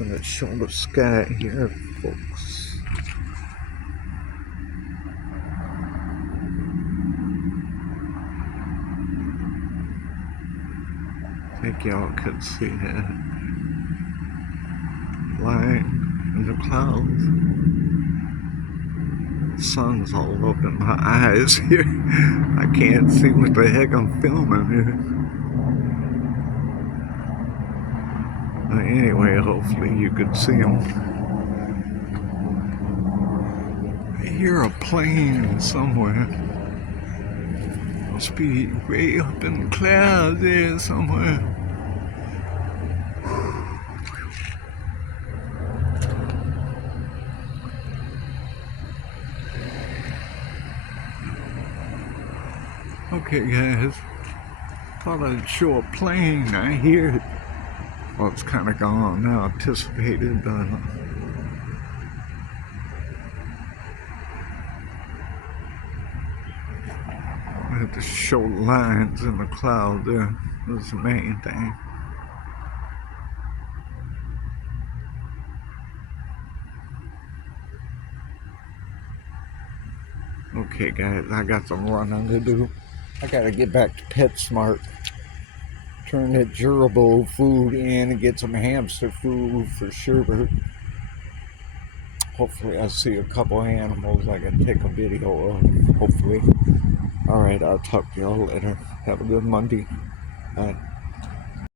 Gonna show the sky here, folks. I think y'all could see that line in the clouds. The sun's all up in my eyes here. I can't see what the heck I'm filming here. But anyway, hopefully you could see them. I hear a plane somewhere. Must be way up in the clouds there somewhere. Okay guys, thought I'd show a plane. I hear it. Well, it's kind of gone now, anticipated. I had to show lines in the cloud there. That's the main thing. Okay guys, I got some running to do. I gotta get back to PetSmart. Turn that Gerbil food in and get some hamster food for Sherbert. Hopefully I'll see a couple animals I can take a video of, hopefully. Alright, I'll talk to y'all later. Have a good Monday. Bye.